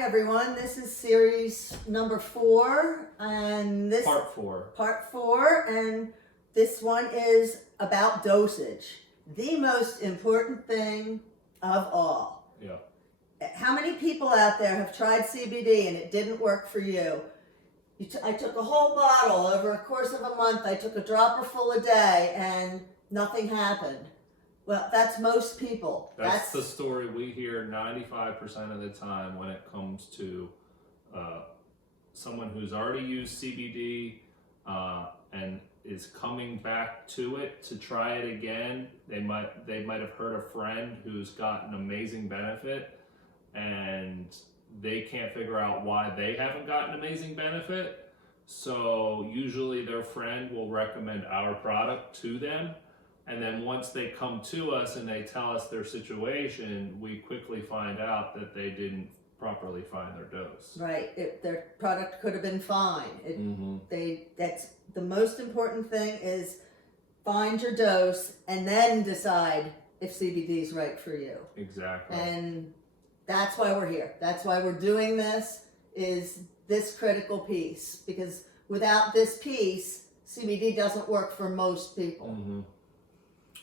Hi everyone, this is series number 4 and this Part 4. part 4 and this one is about dosage. The most important thing of all. Yeah. How many people out there have tried CBD and it didn't work for you? I took a whole bottle over a course of a month. I took a dropper full a day and nothing happened. Well, that's most people. That's the story we hear 95% of the time when it comes to someone who's already used CBD and is coming back to it to try it again. They might have heard a friend who's got an amazing benefit and they can't figure out why they haven't gotten amazing benefit. So usually their friend will recommend our product to them. And then once they come to us and they tell us their situation, we quickly find out that they didn't properly find their dose. Right. Their product could have been fine. That's the most important thing is find your dose and then decide if CBD is right for you. Exactly. And that's why we're here. That's why we're doing this, is this critical piece. Because without this piece, CBD doesn't work for most people.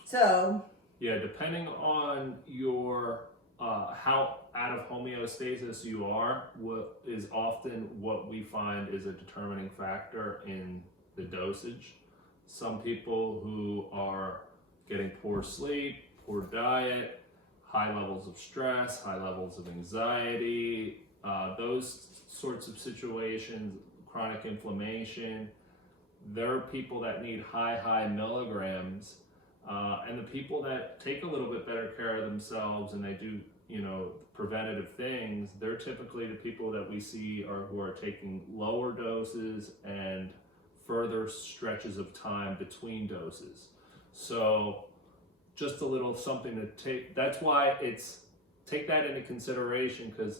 So, yeah, depending on your how out of homeostasis you are, what is often what we find is a determining factor in the dosage. Some people who are getting poor sleep, poor diet, high levels of stress, high levels of anxiety, those sorts of situations, chronic inflammation, there are people that need high milligrams. And the people that take a little bit better care of themselves and they do, preventative things, they're typically the people that we see who are taking lower doses and further stretches of time between doses. So just a little something to take. That's why take that into consideration, because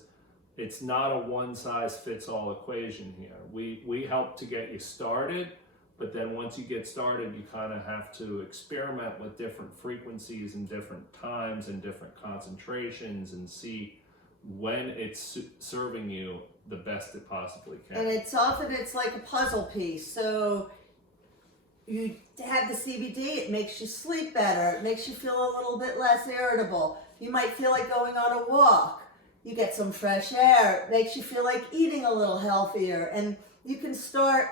it's not a one size fits all equation here. We help to get you started. But then once you get started, you kind of have to experiment with different frequencies and different times and different concentrations and see when it's serving you the best it possibly can. and it's like a puzzle piece. So you have the CBD, it makes you sleep better. It makes you feel a little bit less irritable. You might feel like going on a walk. You get some fresh air. It makes you feel like eating a little healthier. And you can start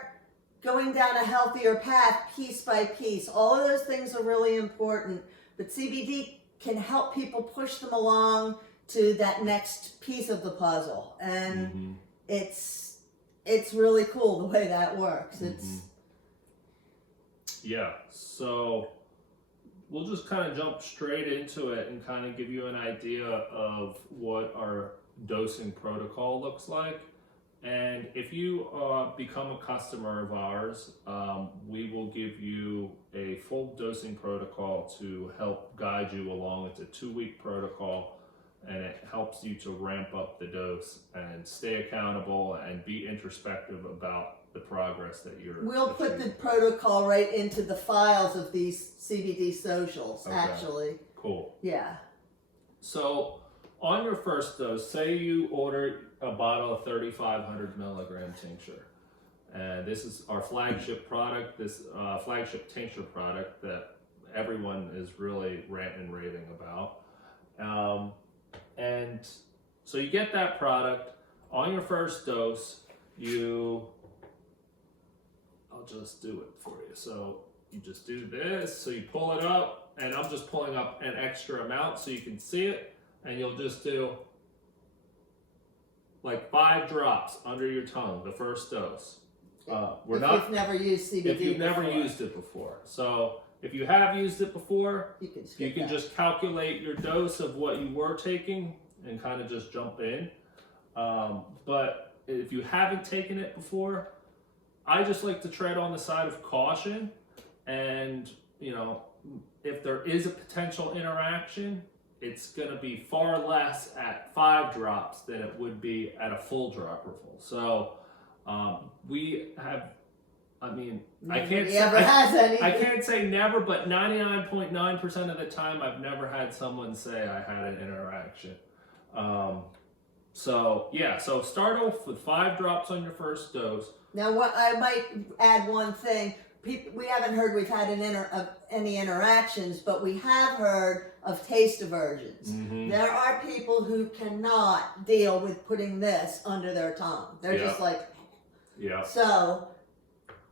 going down a healthier path piece by piece. All of those things are really important, but CBD can help people push them along to that next piece of the puzzle. And it's really cool the way that works. Yeah, so we'll just kind of jump straight into it and kind of give you an idea of what our dosing protocol looks like. And if you become a customer of ours, we will give you a full dosing protocol to help guide you along. It's a 2-week protocol, and it helps you to ramp up the dose and stay accountable and be introspective about the progress that you're We'll achieving. put the protocol right into the files of these CBD socials, Okay. actually. Cool. Yeah. So on your first dose, say you order a bottle of 3,500 milligram tincture. And this is our flagship product, this flagship tincture product that everyone is really ranting and raving about. And so you get that product. On your first dose, I'll just do it for you. So you just do this, so you pull it up, and I'm just pulling up an extra amount so you can see it. And you'll just do like 5 drops under your tongue, the first dose. You've never used CBD if you've never before. used it before. So if you have used it before, You can skip you can that. just calculate your dose of what you were taking and kind of just jump in. But if you haven't taken it before, I just like to tread on the side of caution. And, if there is a potential interaction, it's going to be far less at 5 drops than it would be at a full dropper full. So we have, I can't say never, but 99.9% of the time I've never had someone say I had an interaction. So yeah, so start off with 5 drops on your first dose. Now, what I might add one thing. We haven't heard we've had any interactions, but we have heard of taste aversions. Mm-hmm. There are people who cannot deal with putting this under their tongue. They're just like, Yeah. so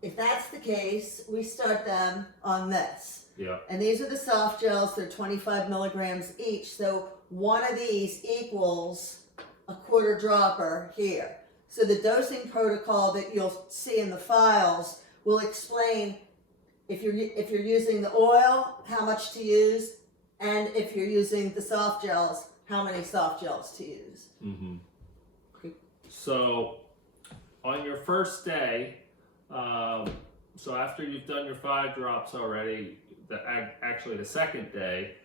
if that's the case, we start them on this. Yeah. And these are the soft gels. They're 25 milligrams each. So one of these equals a quarter dropper here. So the dosing protocol that you'll see in the files will explain if you're using the oil, how much to use, and if you're using the soft gels, how many soft gels to use. Mm-hmm. So on your first day, so after you've done your 5 drops already, actually the second day,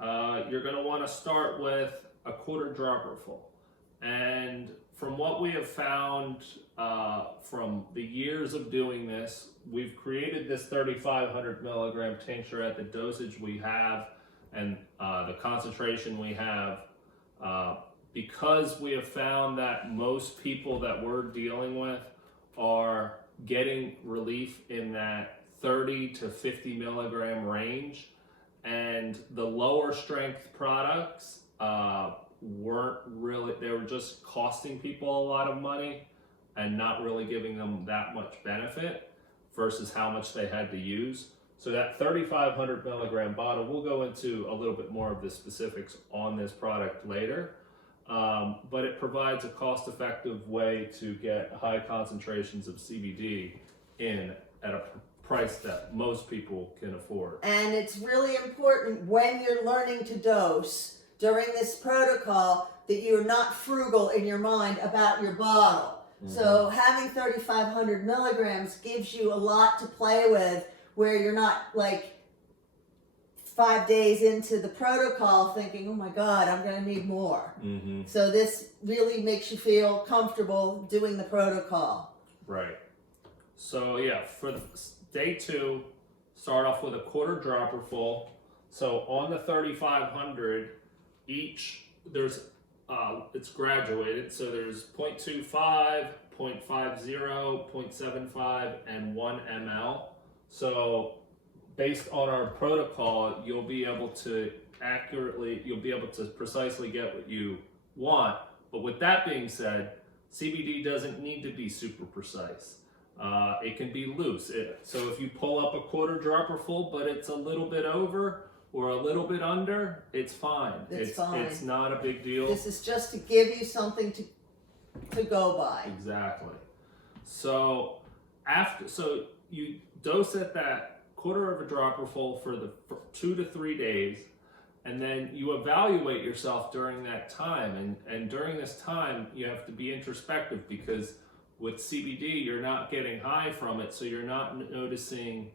you're going to want to start with a quarter dropper full. And from what we have found from the years of doing this, we've created this 3,500 milligram tincture at the dosage we have and the concentration we have because we have found that most people that we're dealing with are getting relief in that 30 to 50 milligram range, and the lower strength products weren't really, they were just costing people a lot of money and not really giving them that much benefit versus how much they had to use. So that 3,500 milligram bottle, we'll go into a little bit more of the specifics on this product later, but it provides a cost-effective way to get high concentrations of CBD in at a price that most people can afford. And it's really important when you're learning to dose during this protocol that you're not frugal in your mind about your bottle. Mm-hmm. So having 3,500 milligrams gives you a lot to play with, where you're not like 5 days into the protocol thinking, oh my God, I'm going to need more. Mm-hmm. So this really makes you feel comfortable doing the protocol. Right. So yeah, for day 2, start off with a quarter dropper full. So on the 3,500, each there's it's graduated, so there's 0.25, 0.50, 0.75, and 1 ml. So based on our protocol, you'll be able to precisely get what you want. But with that being said, CBD doesn't need to be super precise. It can be loose. So if you pull up a quarter dropper full, but it's a little bit over or a little bit under, it's fine. It's fine. It's not a big deal. This is just to give you something to go by. Exactly. So you dose at that quarter of a dropper full for 2 to 3 days, and then you evaluate yourself during that time. And during this time, you have to be introspective, because with CBD, you're not getting high from it, so you're not noticing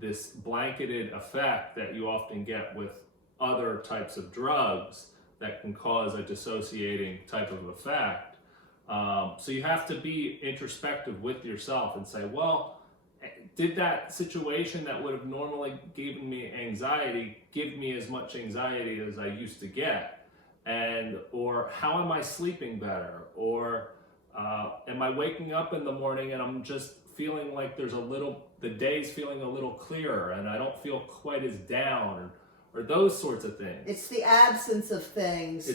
this blanketed effect that you often get with other types of drugs that can cause a dissociating type of effect. So you have to be introspective with yourself and say, well, did that situation that would have normally given me anxiety give me as much anxiety as I used to get? Or how am I sleeping better? Or am I waking up in the morning and I'm just feeling like the day's feeling a little clearer and I don't feel quite as down, or those sorts of things. It's the absence of things.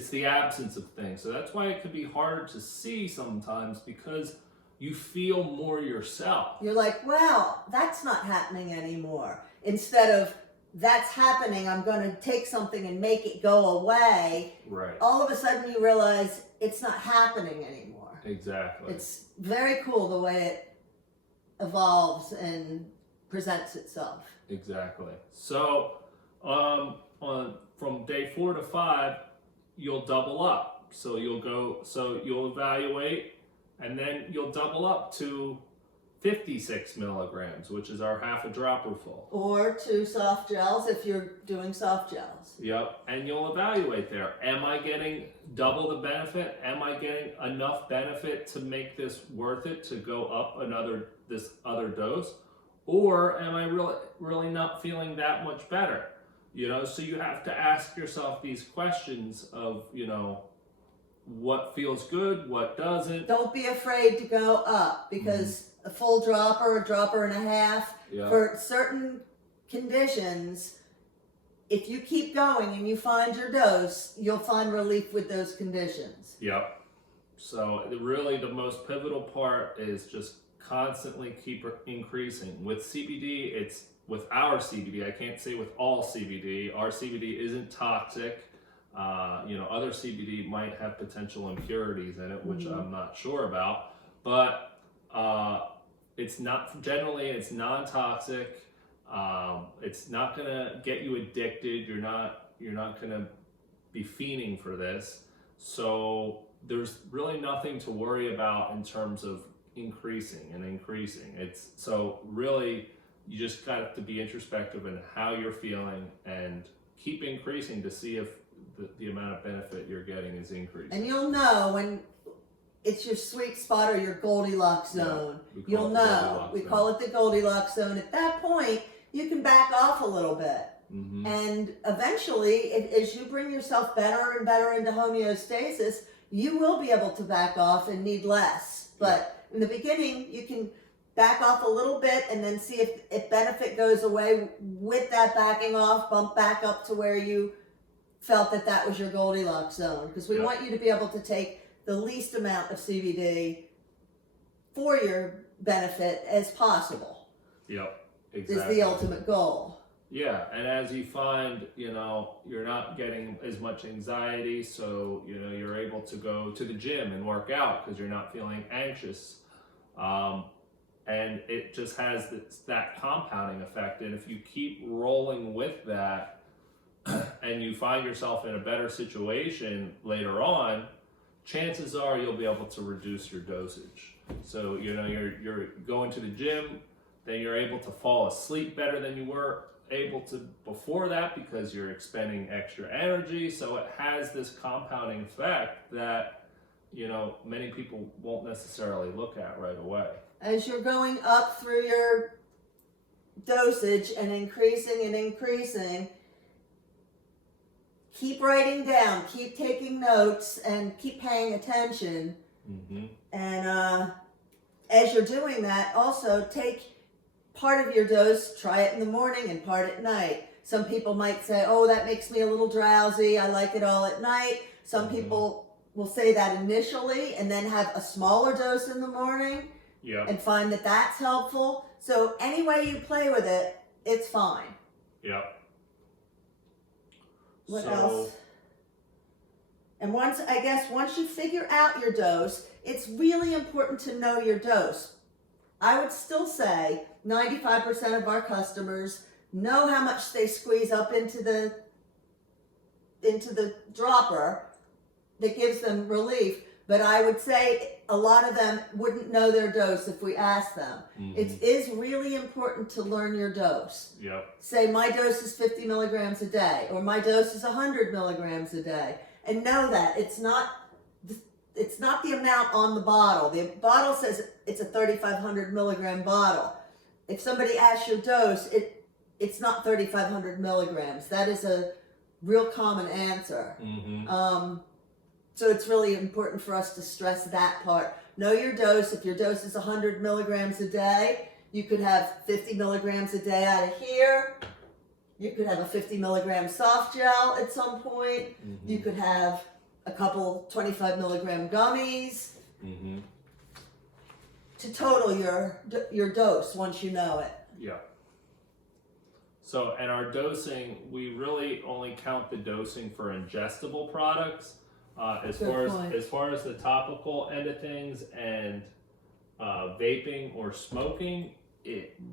So that's why it can be hard to see sometimes, because you feel more yourself. You're like, well, that's not happening anymore. Instead of, that's happening, I'm going to take something and make it go away. Right. All of a sudden you realize it's not happening anymore. Exactly. It's very cool the way it evolves and presents itself. Exactly. So from day 4 to 5, you'll double up. So you'll evaluate, and then you'll double up to 56 milligrams, which is our half a dropper full. Or 2 soft gels if you're doing soft gels. Yep, and you'll evaluate there. Am I getting double the benefit? Am I getting enough benefit to make this worth it to go up this other dose? Or am I really not feeling that much better? So you have to ask yourself these questions of, what feels good, what doesn't. Don't be afraid to go up, because a full dropper, a dropper and a half, Yeah. for certain conditions, if you keep going and you find your dose, you'll find relief with those conditions. Yep. So really the most pivotal part is just constantly keep increasing. With CBD, it's with our CBD, I can't say with all CBD. Our CBD isn't toxic. Other CBD might have potential impurities in it, which I'm not sure about, but it's non-toxic. It's not gonna get you addicted. You're not gonna be fiending for this. So there's really nothing to worry about in terms of increasing. It's so really you just got to be introspective in how you're feeling and keep increasing to see if the amount of benefit you're getting is increasing. And you'll know when it's your sweet spot or your Goldilocks zone. Yeah, You'll know. We call it the Goldilocks zone. At that point, you can back off a little bit. Mm-hmm. And eventually, as you bring yourself better and better into homeostasis, you will be able to back off and need less. But in the beginning, you can back off a little bit and then see if benefit goes away with that backing off, bump back up to where you felt that was your Goldilocks zone. Because we want you to be able to take the least amount of CBD for your benefit as possible. Yep, exactly. Is the ultimate goal. Yeah, and as you find, you're not getting as much anxiety, so, you're able to go to the gym and work out because you're not feeling anxious. And it just has that compounding effect. And if you keep rolling with that and you find yourself in a better situation later on, chances are you'll be able to reduce your dosage. So, you're going to the gym, then you're able to fall asleep better than you were able to before that because you're expending extra energy. So it has this compounding effect that, many people won't necessarily look at right away. As you're going up through your dosage and increasing, keep writing down, keep taking notes, and keep paying attention. Mm-hmm. And as you're doing that, also take part of your dose, try it in the morning and part at night. Some people might say, oh, that makes me a little drowsy, I like it all at night. Some people will say that initially and then have a smaller dose in the morning and find that that's helpful. So any way you play with it, it's fine. Yep. What else? And once you figure out your dose, it's really important to know your dose. I would still say 95% of our customers know how much they squeeze up into the dropper that gives them relief, but I would say a lot of them wouldn't know their dose if we asked them. Mm-hmm. It is really important to learn your dose. Yep. Say my dose is 50 milligrams a day, or my dose is 100 milligrams a day, and know that it's not the amount on the bottle. The bottle says it's a 3,500 milligram bottle. If somebody asks your dose, it's not 3,500 milligrams. That is a real common answer. Mm-hmm. So it's really important for us to stress that part. Know your dose. If your dose is 100 milligrams a day, you could have 50 milligrams a day out of here. You could have a 50 milligram soft gel at some point. Mm-hmm. You could have a couple 25 milligram gummies to total your dose once you know it. Yeah. So, and our dosing, we really only count the dosing for ingestible products. As far as the topical end of things and vaping or smoking,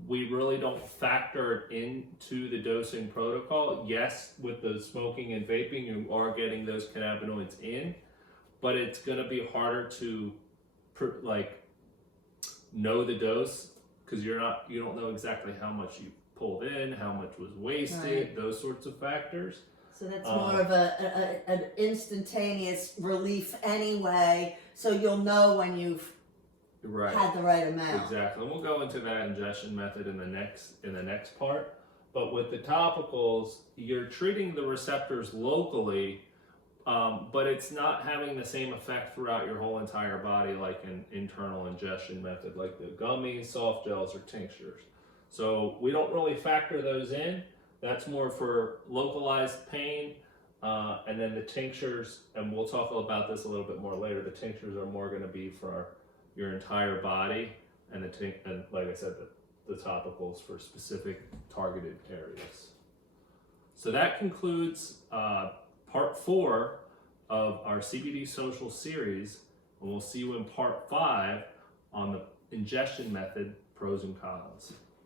we really don't factor it into the dosing protocol. Yes, with the smoking and vaping, you are getting those cannabinoids in, but it's going to be harder to know the dose because you don't know exactly how much you pulled in, how much was wasted, those sorts of factors. So that's more of an instantaneous relief anyway, so you'll know when you've had the right amount. Exactly. And we'll go into that ingestion method in the next part. But with the topicals, you're treating the receptors locally but it's not having the same effect throughout your whole entire body like an internal ingestion method like the gummies, soft gels, or tinctures. So we don't really factor those in. That's more for localized pain. And then the tinctures, and we'll talk about this a little bit more later, the tinctures are more going to be for your entire body, and and like I said, the topicals for specific targeted areas. So that concludes part 4 of our CBD Social series, and we'll see you in part 5 on the ingestion method, pros and cons.